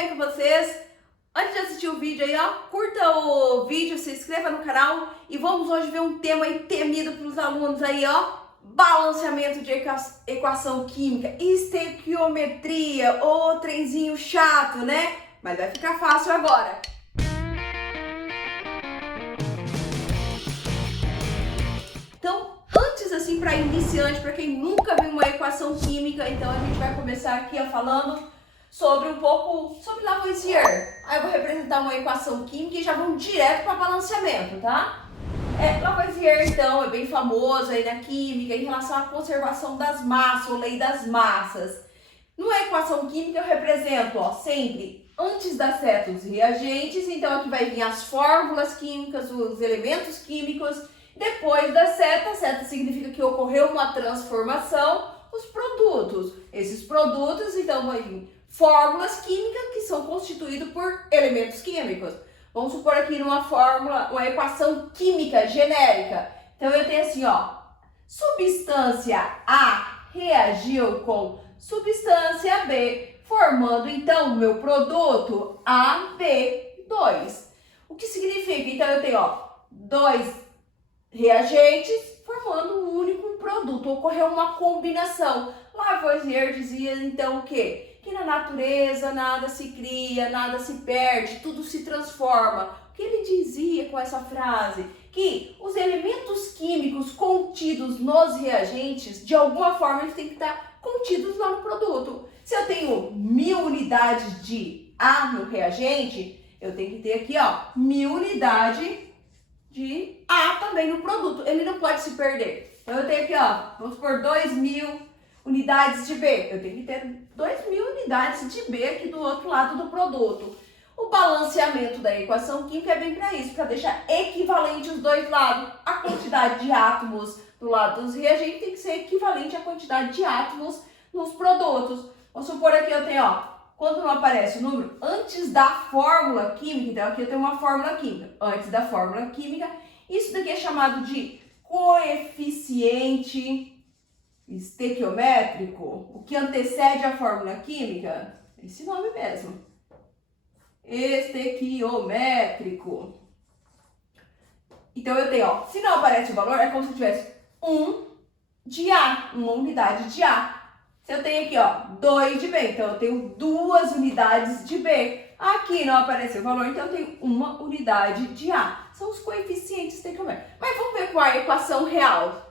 bem com vocês? Antes de assistir o vídeo aí, ó, curta o vídeo, se inscreva no canal e vamos hoje ver um tema aí temido para os alunos aí, ó, balanceamento de equação química, estequiometria, ô trenzinho chato, né? Mas vai ficar fácil agora. Então, antes assim, para iniciante, para quem nunca viu uma equação química, então a gente vai começar aqui ó, falando sobre um pouco sobre Lavoisier. Aí eu vou representar uma equação química e já vamos direto para balanceamento, tá? Lavoisier, então, é bem famoso aí na química em relação à conservação das massas, ou lei das massas. Numa equação química eu represento, ó, sempre antes da seta os reagentes, então aqui vai vir as fórmulas químicas, os elementos químicos. Depois da seta, seta significa que ocorreu uma transformação, os produtos. Esses produtos, então, vão vir fórmulas químicas que são constituídos por elementos químicos. Vamos supor aqui numa fórmula, uma equação química genérica. Então, eu tenho assim, ó, substância A reagiu com substância B, formando, então, o meu produto AB2. O que significa? Então, eu tenho, ó, dois reagentes formando um único produto. Ocorreu uma combinação. Lavoisier dizia então o quê? Que na natureza nada se cria, nada se perde, tudo se transforma. O que ele dizia com essa frase? Que os elementos químicos contidos nos reagentes, de alguma forma, eles têm que estar contidos lá no produto. Se eu tenho 1000 unidades de A no reagente, eu tenho que ter aqui, ó, 1000 unidades de A também no produto, ele não pode se perder. Então eu tenho aqui, ó, vamos supor 2000 unidades de B, eu tenho que ter 2000 unidades de B aqui do outro lado do produto. O balanceamento da equação química é bem para isso, para deixar equivalente os dois lados. A quantidade de átomos do lado dos reagentes tem que ser equivalente à quantidade de átomos nos produtos. Vamos supor aqui eu tenho, ó, quando não aparece o número, antes da fórmula química, então aqui eu tenho uma fórmula química, antes da fórmula química, isso daqui é chamado de coeficiente estequiométrico, o que antecede a fórmula química, esse nome mesmo, estequiométrico. Então eu tenho, ó, se não aparece o valor, é como se eu tivesse 1 de A, uma unidade de A. Se eu tenho aqui, ó, 2 de B, então eu tenho 2 unidades de B. Aqui não apareceu o valor, então eu tenho 1 unidade de A. São os coeficientes estequiométricos. Mas vamos ver qual é a equação real.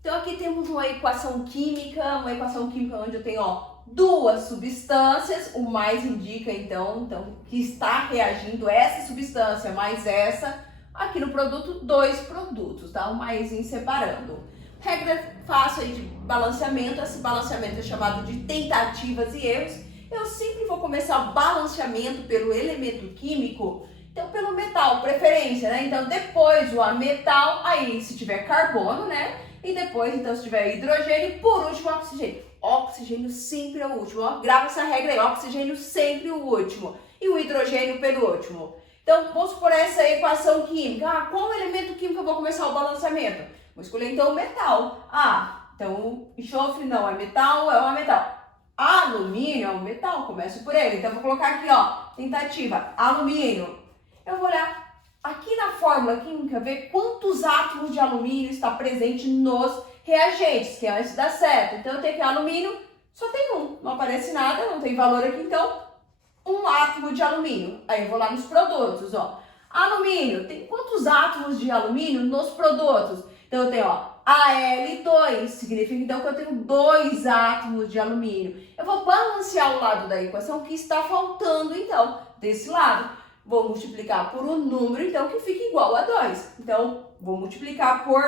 Então aqui temos uma equação química onde eu tenho, ó, 2 substâncias. O mais indica, então que está reagindo essa substância mais essa. Aqui no produto, 2 produtos, tá? O mais em separando. Regra fácil aí de balanceamento, esse balanceamento é chamado de tentativas e erros. Eu sempre vou começar o balanceamento pelo elemento químico, então pelo metal, preferência, né? Então depois o ametal, aí se tiver carbono, né? E depois, então, se tiver hidrogênio, e por último oxigênio. Oxigênio sempre é o último, ó, grava essa regra aí, oxigênio sempre o último e o hidrogênio pelo último. Então vamos por essa equação química, qual elemento químico eu vou começar o balanceamento? Vou escolher então o metal. Então o enxofre não é metal, é um metal. Alumínio é um metal, começo por ele. Então vou colocar aqui, ó, tentativa, alumínio. Eu vou olhar aqui na fórmula química, ver quantos átomos de alumínio está presente nos reagentes, que é antes da seta. Então eu tenho aqui alumínio, só tem um, não aparece nada, não tem valor aqui, então 1 átomo de alumínio. Aí eu vou lá nos produtos, ó. Alumínio, tem quantos átomos de alumínio nos produtos? Então eu tenho, ó, Al2, significa então que eu tenho 2 átomos de alumínio. Eu vou balancear o lado da equação que está faltando, então, desse lado. Vou multiplicar por um número, então, que fica igual a 2. Então, vou multiplicar por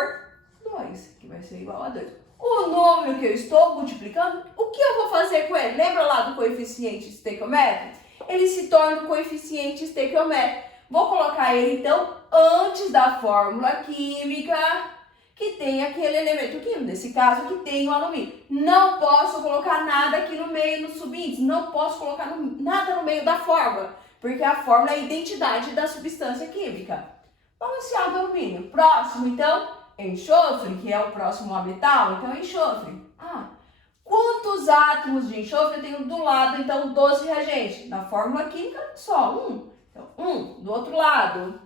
2, que vai ser igual a 2. O número que eu estou multiplicando, o que eu vou fazer com ele? Lembra lá do coeficiente estequiométrico? Ele se torna o coeficiente estequiométrico. Vou colocar ele, então, antes da fórmula química que tem aquele elemento químico, nesse caso aqui tem o alumínio. Não posso colocar nada aqui no meio, no subíndice, não posso colocar nada no meio da fórmula, porque a fórmula é a identidade da substância química. Balanceado alumínio. Próximo, então, enxofre, que é o próximo a metal, então enxofre. Quantos átomos de enxofre eu tenho do lado, então, dos reagentes? Na fórmula química, só um. Então, um. Do outro lado,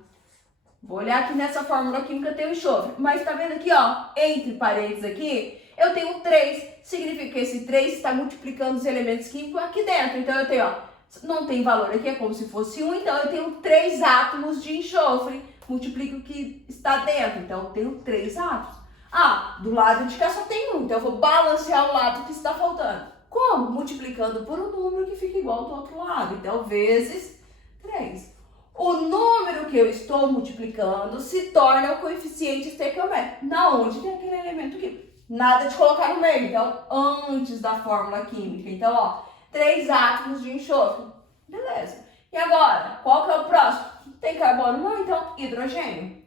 vou olhar aqui nessa fórmula química, tem o enxofre. Mas tá vendo aqui, ó, entre parênteses aqui, eu tenho 3. Significa que esse 3 está multiplicando os elementos químicos aqui dentro. Então, eu tenho, ó, não tem valor aqui, é como se fosse 1. Então, eu tenho 3 átomos de enxofre. Multiplico o que está dentro. Então, eu tenho 3 átomos. Ah, do lado de cá só tem 1. Então, eu vou balancear o lado que está faltando. Como? Multiplicando por um número que fica igual do outro lado. Então, vezes 3. O número que eu estou multiplicando se torna o coeficiente estequiométrico. Na onde tem aquele elemento químico? Nada de colocar no meio. Então, antes da fórmula química. Então, ó, 3 átomos de enxofre. Beleza. E agora, qual que é o próximo? Tem carbono? Não, então, hidrogênio.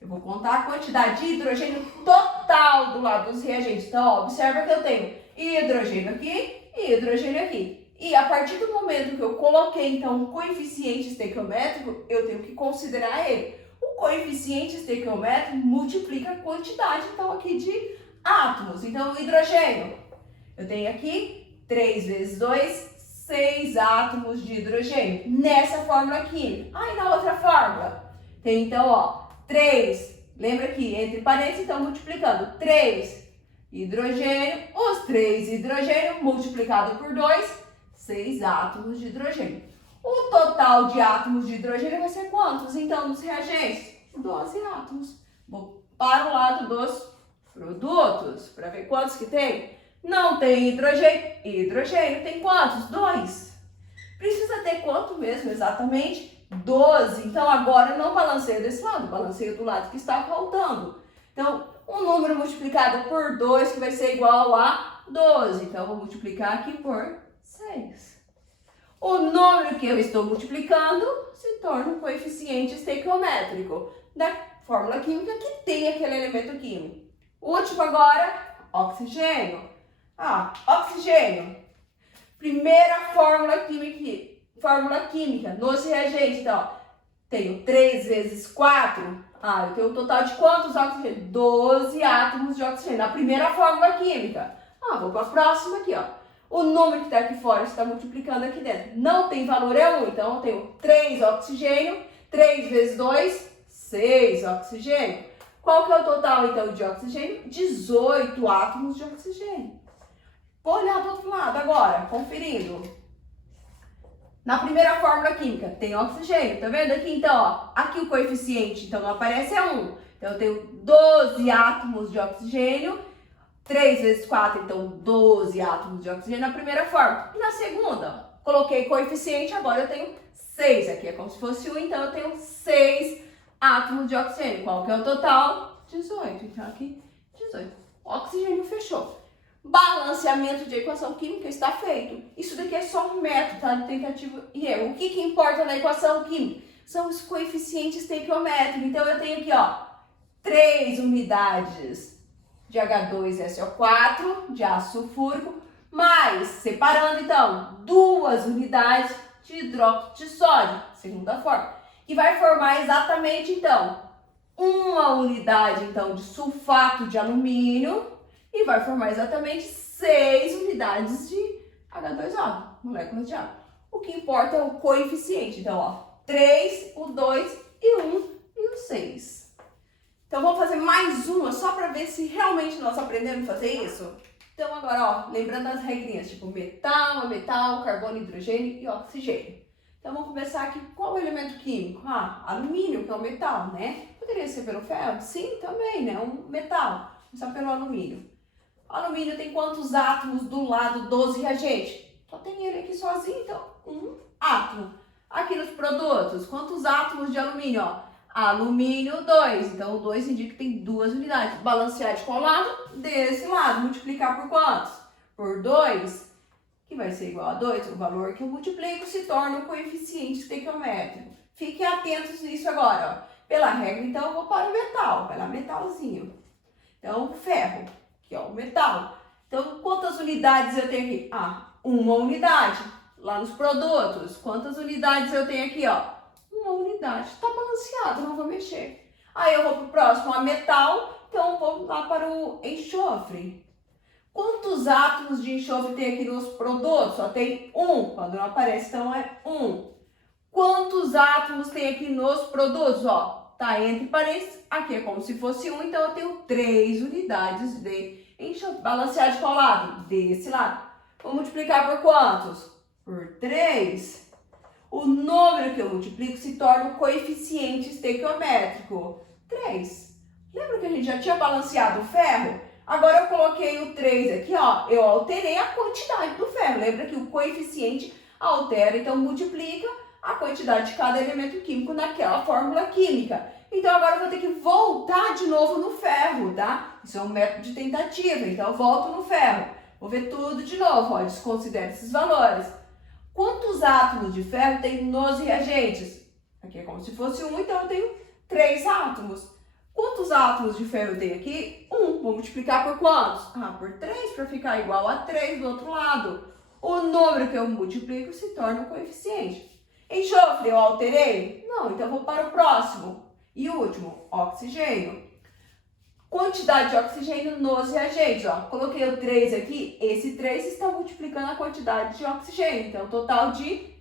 Eu vou contar a quantidade de hidrogênio total do lado dos reagentes. Então, ó, observa que eu tenho hidrogênio aqui e hidrogênio aqui. E a partir do momento que eu coloquei, então, um coeficiente estequiométrico, eu tenho que considerar ele. O coeficiente estequiométrico multiplica a quantidade, então, aqui de átomos. Então, o hidrogênio, eu tenho aqui 3 vezes 2, 6 átomos de hidrogênio. Nessa fórmula química. Aí, na outra fórmula, tem, então, ó, 3, lembra aqui, entre parênteses, então, multiplicando, 3 hidrogênio, os 3 hidrogênio multiplicado por 2, 6 átomos de hidrogênio. O total de átomos de hidrogênio vai ser quantos? Então, nos reagentes, 12 átomos. Vou para o lado dos produtos, para ver quantos que tem. Não tem hidrogênio. Hidrogênio tem quantos? 2. Precisa ter quanto mesmo, exatamente? 12. Então, agora eu não balanceio desse lado, balanceio do lado que está faltando. Então, um número multiplicado por 2, que vai ser igual a 12. Então, eu vou multiplicar aqui por 6. O número que eu estou multiplicando se torna um coeficiente estequiométrico da fórmula química que tem aquele elemento químico. O último agora, oxigênio. Ah, oxigênio. Primeira fórmula química nos reagentes. Então, ó, tenho 3 vezes 4. Ah, eu tenho um total de quantos oxigênios? 12 átomos de oxigênio. Na primeira fórmula química. Ah, vou para a próxima aqui, ó. O número que está aqui fora está multiplicando aqui dentro. Não tem valor, é 1. Então, eu tenho 3 oxigênio. 3 vezes 2, 6 oxigênio. Qual que é o total, então, de oxigênio? 18 átomos de oxigênio. Vou olhar do outro lado agora, conferindo. Na primeira fórmula química, tem oxigênio, tá vendo aqui? Então, ó, aqui o coeficiente, então, não aparece, é 1. Então, eu tenho 12 átomos de oxigênio. 3 vezes 4, então, 12 átomos de oxigênio na primeira fórmula. E na segunda, coloquei coeficiente, agora eu tenho 6. Aqui é como se fosse 1, então, eu tenho 6 átomos de oxigênio. Qual que é o total? 18. Então, aqui, 18. O oxigênio fechou. Balanceamento de equação química está feito. Isso daqui é só um método, tá? De tentativa e erro. O que importa na equação química? São os coeficientes estequiométricos. Então, eu tenho aqui, ó, 3 unidades de H2SO4, de ácido sulfúrico, mais, separando, então, 2 unidades de hidróxido de sódio, segunda forma, que vai formar exatamente, então, uma unidade, então, de sulfato de alumínio, e vai formar exatamente 6 unidades de H2O, moléculas de água. O que importa é o coeficiente. Então, ó, 3, o 2 e 1 e o 6. Então, vamos fazer mais uma só para ver se realmente nós aprendemos a fazer isso. Então, agora, ó, lembrando as regrinhas, tipo metal, metal, carbono, hidrogênio e oxigênio. Então, vamos começar aqui. Qual o elemento químico? Ah, alumínio, que é o metal, né? Poderia ser pelo ferro? Sim, também, né? Um metal. Só pelo alumínio. O alumínio tem quantos átomos do lado dos reagentes? Só tem ele aqui sozinho, então, um átomo. Aqui nos produtos, quantos átomos de alumínio? Ó? Alumínio 2. Então, o 2 indica que tem 2 unidades. Balancear de qual lado? Desse lado. Multiplicar por quantos? Por 2, que vai ser igual a 2. O valor que eu multiplico se torna o coeficiente estequiométrico. Fiquem atentos nisso agora. Ó. Pela regra, então, eu vou para o metal, pela metalzinho. Então, o ferro, que é o metal. Então, quantas unidades eu tenho aqui? Ah, uma unidade. Lá nos produtos, quantas unidades eu tenho aqui, ó? Uma unidade. Está balanceado, não vou mexer. Aí eu vou para o próximo, a metal. Então, eu vou lá para o enxofre. Quantos átomos de enxofre tem aqui nos produtos? Só tem um. Quando não aparece, então é um. Quantos átomos tem aqui nos produtos? Ó, tá entre parênteses. Aqui é como se fosse um, então eu tenho 3 unidades de enxofre. Balancear de qual lado? Desse lado. Vou multiplicar por quantos? Por 3. O número que eu multiplico se torna o coeficiente estequiométrico. 3. Lembra que a gente já tinha balanceado o ferro? Agora eu coloquei o 3 aqui, ó. Eu alterei a quantidade do ferro. Lembra que o coeficiente altera, então multiplica a quantidade de cada elemento químico naquela fórmula química. Então agora eu vou ter que voltar de novo no ferro, tá? Isso é um método de tentativa, então eu volto no ferro. Vou ver tudo de novo, ó. Desconsidere esses valores. Quantos átomos de ferro tem nos reagentes? Aqui é como se fosse um, então eu tenho 3 átomos. Quantos átomos de ferro eu tenho aqui? 1. Vou multiplicar por quantos? Por 3, para ficar igual a 3 do outro lado. O número que eu multiplico se torna o coeficiente. Enxofre, eu alterei? Não, então eu vou para o próximo. E último, oxigênio. Quantidade de oxigênio nos reagentes, ó. Coloquei o 3 aqui, esse 3 está multiplicando a quantidade de oxigênio. Então, total de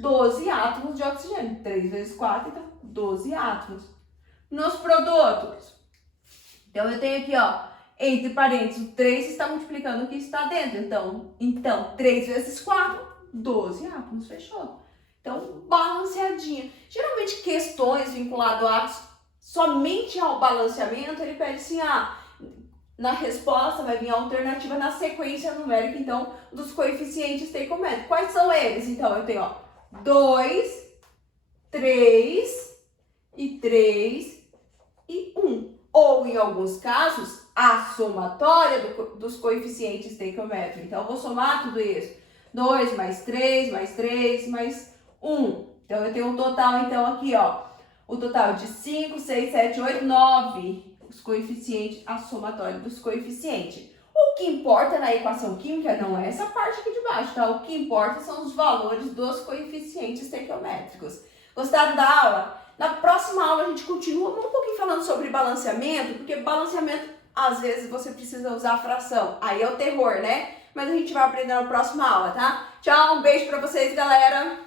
12 átomos de oxigênio. 3 vezes 4, então 12 átomos. Nos produtos, então eu tenho aqui, ó, entre parênteses, o 3 está multiplicando o que está dentro. Então 3 vezes 4, 12 átomos, fechou. Então, balanceadinha. Geralmente, questões vinculadas somente ao balanceamento, ele pede assim, na resposta vai vir a alternativa na sequência numérica, então, dos coeficientes estequiométricos. Quais são eles? Então, eu tenho, ó, 2, 3 e 3 e 1. Ou, em alguns casos, a somatória dos coeficientes estequiométricos. Então, eu vou somar tudo isso. 2 mais 3, mais 3, mais 1. Então, eu tenho um total, então, aqui, ó. O total de 5, 6, 7, 8, 9. Os coeficientes, a somatória dos coeficientes. O que importa na equação química não é essa parte aqui de baixo, tá? O que importa são os valores dos coeficientes estequiométricos. Gostaram da aula? Na próxima aula a gente continua um pouquinho falando sobre balanceamento, porque balanceamento, às vezes, você precisa usar a fração. Aí é o terror, né? Mas a gente vai aprender na próxima aula, tá? Tchau, um beijo pra vocês, galera!